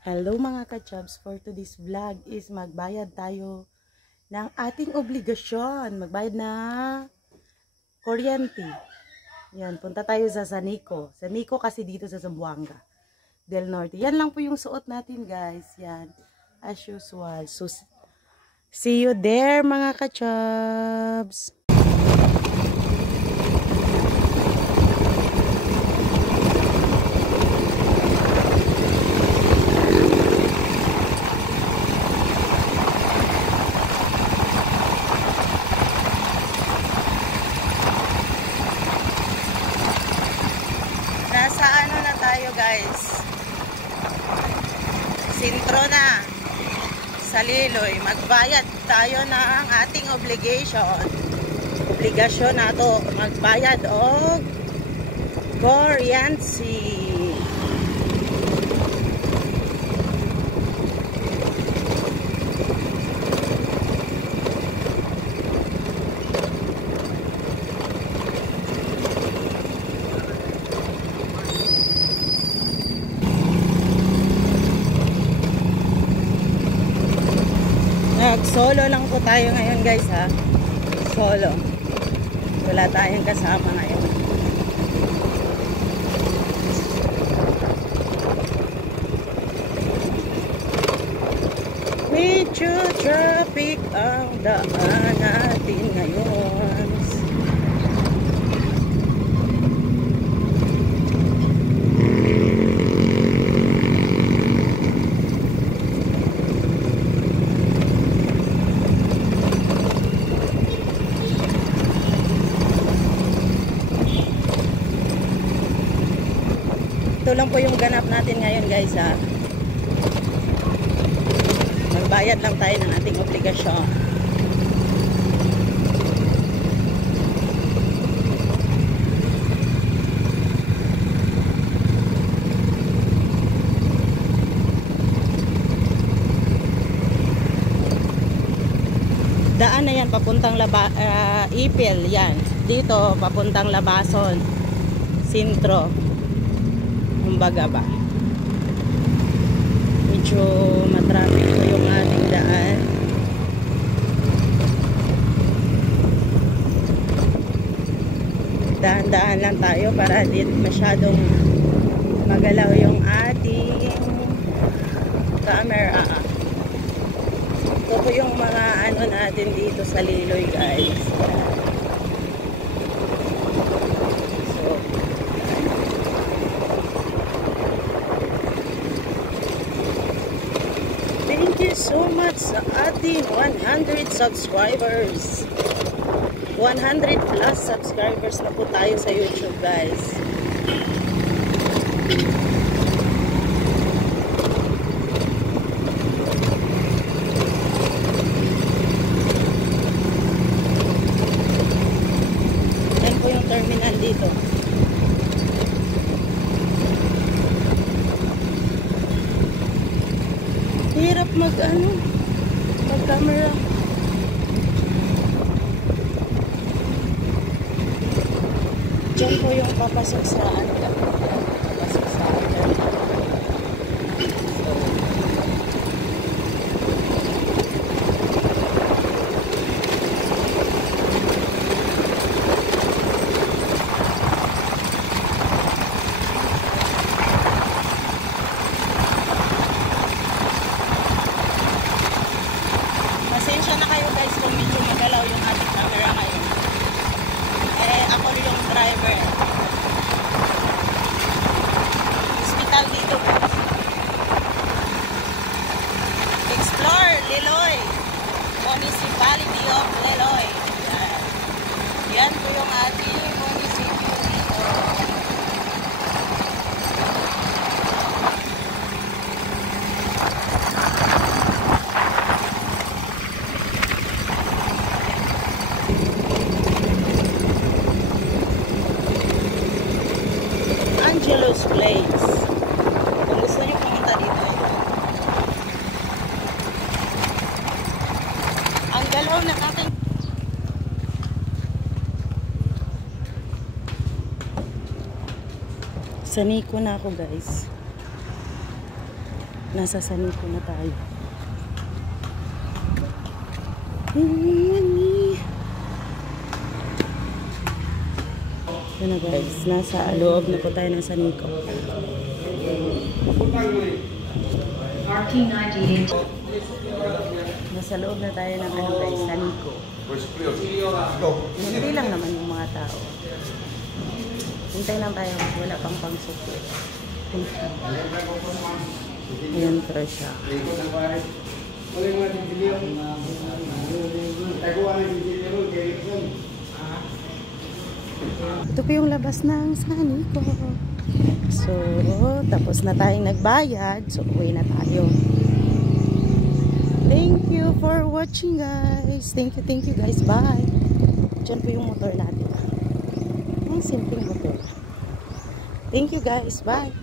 Hello mga ka-chubs, for today's vlog is magbayad tayo ng ating obligasyon. Magbayad na kuryente. Yan, punta tayo sa Sanico. Sanico kasi dito sa Zamboanga del Norte. Yan lang po yung suot natin guys. Yan, as usual. So, see you there mga ka-chubs. Nasa ano na tayo guys, sentro na sa Liloy. Magbayad tayo ng ating obligasyon nato magbayad og kuryente. Solo lang po tayo ngayon guys ha. Solo. Wala tayong kasama ngayon. Medyo traffic ang daan natin ngayon. Ito lang po yung ganap natin ngayon guys ha. Magbayad lang tayo ng ating obligasyon. Daan na yan papuntang Ipil yan. Dito papuntang Labason, Sentro. Kumbaga ba, medyo matraffic po yung ating daan. Dahan-dahan lang tayo para di masyadong magalaw yung ating camera. Ito po yung mga ano natin dito sa Liloy guys. Thank you so much sa ating 100 subscribers. 100 plus subscribers na po tayo sa YouTube guys. Yan po yung terminal dito. Hirap mag camera. Diyan po yung papasok sa papasok sa pasensya na kayo guys kung medyo magalaw yung ating camera ngayon. Ako yung driver. Hospital dito guys. Explore Liloy, Municipality of Liloy. Yan po yung ating munisipyo dito. Angelo's Place. Kung gusto nyo pumunta dito. Ang galaw na ating Sanico na ako guys. Nasa Saniko na tayo. Yun na guys, nasa loob na po tayo ng Saniko. Nasa loob na tayo ng ano guys, Saniko. Hindi lang naman yung mga tao. Hintay lang tayo, wala pang pangsuko. Ayan pa siya. Ito po yung labas ng Saniko. So, tapos na tayong nagbayad. So, uwi na tayo. Thank you for watching guys. Thank you guys. Bye. Diyan po yung motor natin. Ang simpleng motor. Thank you guys. Bye.